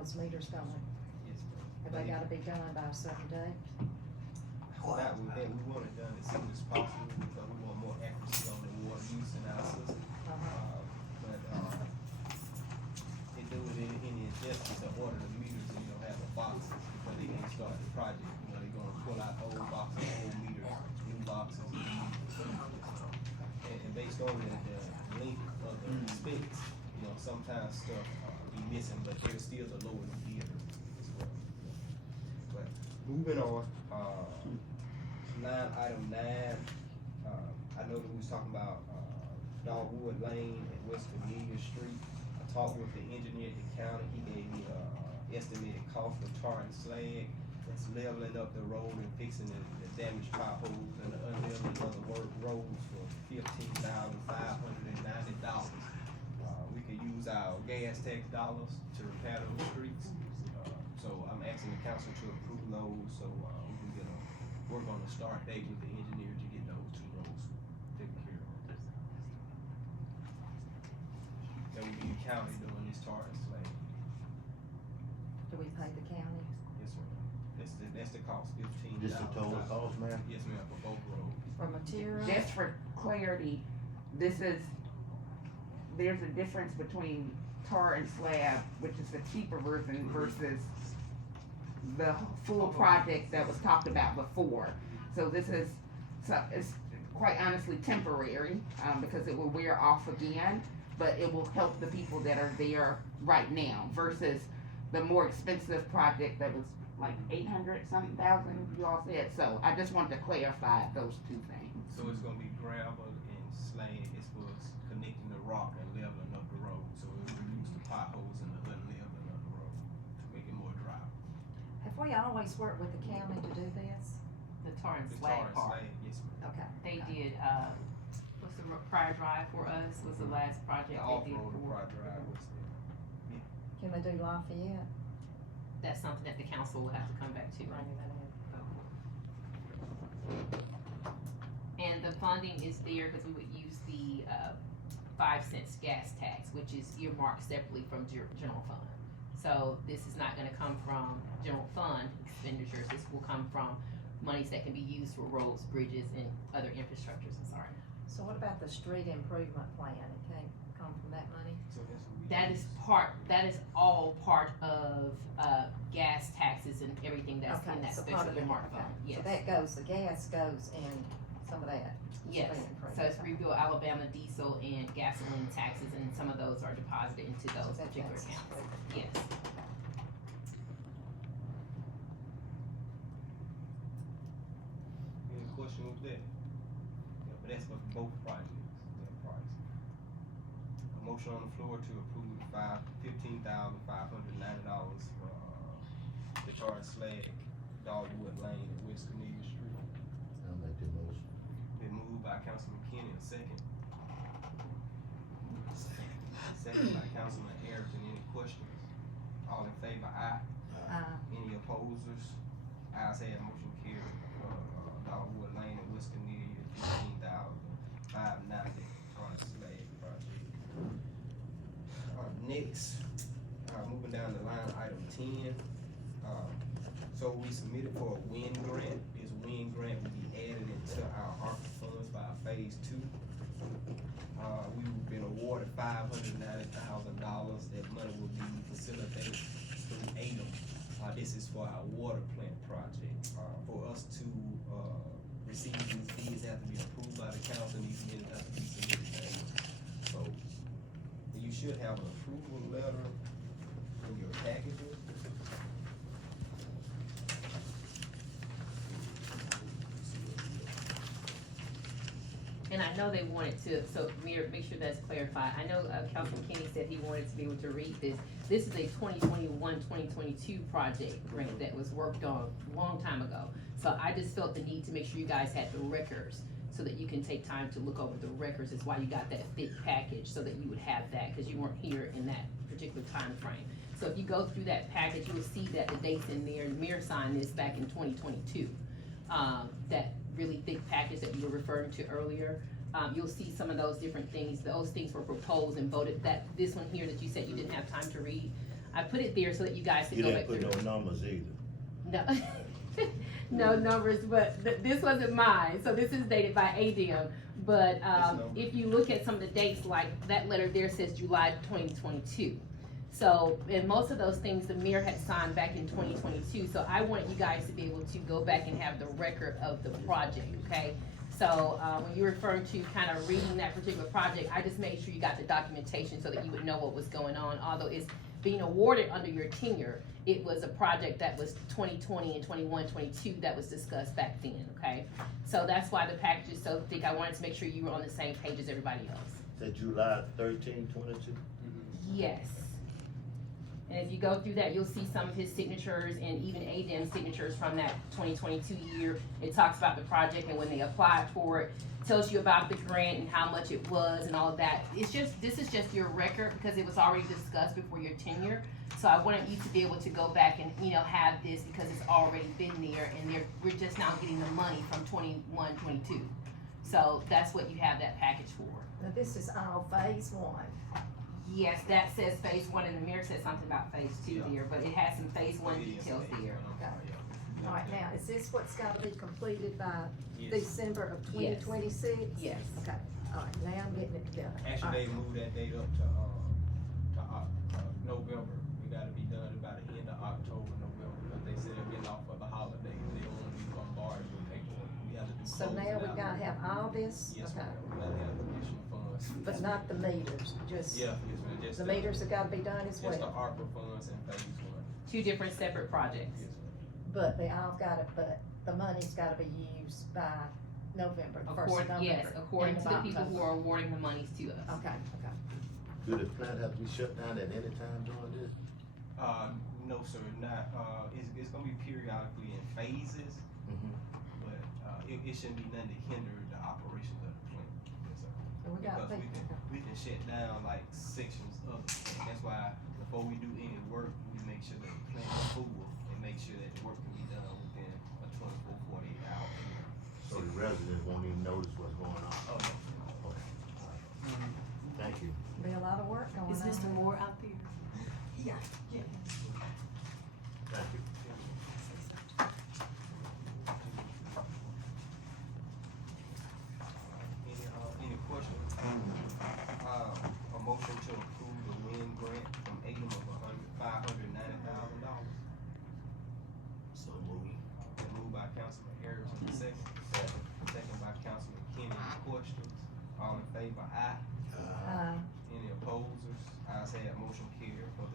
those meters going? Yes, ma'am. Have they gotta be done by a certain date? That we want it done as soon as possible because we want more accuracy on the water use in our system. But they do it in any adjustments to order the meters and you don't have the boxes because they can't start the project. You know, they're gonna pull out old boxes, old meters, new boxes. And based on the length of the specs, you know, sometimes stuff be missing, but there's still the lower the theater as well. But moving on, line item 9, I know that we was talking about Dogwood Lane and West Cornelia Street. I talked with the engineer at the county. He gave me estimated cost for tar and slag. That's leveling up the road and fixing the damaged potholes and the unleveling of the roads for $15,590. We could use our gas tax dollars to repair those streets. So I'm asking the council to approve those so we can get work on the start date with the engineer to get those 2 roads taken care of. That would be the county doing this tar and slag. Do we pay the county? Yes, sir. That's the cost, $15,000. Just the total cost, ma'am? Yes, ma'am, for both roads. For materials? Just for clarity, there's a difference between tar and slab, which is the cheaper version versus the full project that was talked about before. So it's quite honestly temporary, because it will wear off again, but it will help the people that are there right now versus the more expensive project that was like 800-something thousand, you all said. So I just wanted to clarify those 2 things. So it's gonna be gravel and slag as far as connecting the rock and leveling up the road. So it will reduce the potholes and the unleveling of the road to make it more dry. Have we always worked with the county to do this? The tar and The slag tar and part. slag, yes, ma'am. Okay. They did, what's the prior drive for us, was the last project The they did off-road for. project drive was there. Can they do Lafayette? That's something that the council will have to come back to. And the funding is there because we would use the, 5 cents gas tax, which is earmarked separately from general fund. So this is not gonna come from general fund expenditures, this will come from monies that can be used for roads, bridges, and other infrastructures, I'm sorry. So what about the street improvement plan? It can't come from that money? So that's what we. That is all part of, gas taxes and everything that's in that So part special of it, earmarked okay. fund, yes. So that goes, the gas goes in some of that? Yes, street improvement. so it's rebuild Alabama diesel and gasoline taxes, and some of those are deposited into those So particular that's accounts, included. yes. Any question with that? Yeah, but that's for both projects, that price. A motion on the floor to approve $15,590 for, the tar and slag, Dogwood Lane and West Cornelia Street. I'll make the motion. Been moved by Councilman Kenny, a second. Second by Councilman Erickson, any questions? All in favor, aye. Any opposers? Ayes have, motion carried. Dogwood Lane and West Cornelia, $15,590 tar and slag project. Next, moving down the line, item 10. So we submitted for a WIN grant. This WIN grant will be added into our ARPA funds by phase 2. We've been awarded $590,000. That money will be facilitated through ADEM. This is for our water plant project. For us to receive these bids have to be approved by the council, and these bids have to be submitted to ADEM. So you should have an approval letter in your packages. And I know they wanted to, so Mayor, make sure that's clarified. I know Councilman Kenny said he wanted to be able to read this. This is a 2021-2022 project grant that was worked on a long time ago. So I just felt the need to make sure you guys had the records so that you can take time to look over the records. Is why you got that thick package, so that you would have that, because you weren't here in that particular time frame. So if you go through that package, you will see that the dates in there, and the mayor signed this back in 2022. That really thick package that you were referring to earlier. You'll see some of those different things. Those things were proposed and voted. That this one here that you said you didn't have time to read, I put it there so that you guys can You go back didn't through. put no numbers either. No, no numbers, but this wasn't mine, so this is dated by ADM. But, if you look at some of the dates, like that letter there says July 2022. So, and most of those things the mayor had signed back in 2022, so I want you guys to be able to go back and have the record of the project, okay? So, when you're referring to kind of reading that particular project, I just made sure you got the documentation so that you would know what was going on, although it's being awarded under your tenure. It was a project that was 2020 and 21, 22 that was discussed back then, okay? So that's why the package is so thick. I wanted to make sure you were on the same page as everybody else. Said July 13, 22? Yes. And if you go through that, you'll see some of his signatures and even ADM's signatures from that 2022 year. It talks about the project and when they applied for it, tells you about the grant and how much it was and all of that. It's just, this is just your record because it was already discussed before your tenure. So I wanted you to be able to go back and, you know, have this because it's already been there and we're just now getting the money from 21, 22. So that's what you have that package for. Now, this is all phase one. Yes, that says phase one, and the mayor said something about phase two Yeah. there, but it has some phase one details there. All right, now, is this what's gotta be completed by Yes. December of twenty twenty-six? Yes. Okay, all right, now I'm getting it together. All Actually, right. they moved that date up to November. We gotta be done by the end of October, November, because they said they're getting off for the holidays. They don't wanna be bombarded with paperwork. We have to do. So now we gotta have all this? Yes, Okay. ma'am. We gotta have additional funds. But not the meters, just, Yeah, yes, ma'am. Just the meters have gotta be done as Just the well. ARPA funds and phase one. Two different separate projects. Yes, ma'am. But they all gotta, but the money's gotta be used by November, the first of November. Yes, according to end the of people who October. are awarding the monies to us. Okay, okay. Do the plant have to be shut down at any time during this? No, sir, not, it's gonna be periodically in phases, Mm-hmm. but, it shouldn't be nothing to hinder the operations of the plant. Yes, sir. And we got Because people. we can shut down like sections of the plant. That's why before we do any work, we make sure that the plant is full and make sure that the work can be done within a 24, 48 hour period. So the residents won't even notice what's going on? Oh, no. Okay. Thank you. Be a lot of work going on. Is Mr. Moore out there? Thank you. Any questions? A motion to approve the wind grant from ADM of $590,000. So moved. Been moved by Councilman Harrison, second. Second by Councilman Kenny. Questions? All in favor, aye. Uh, Any opposers? Ayes have, motion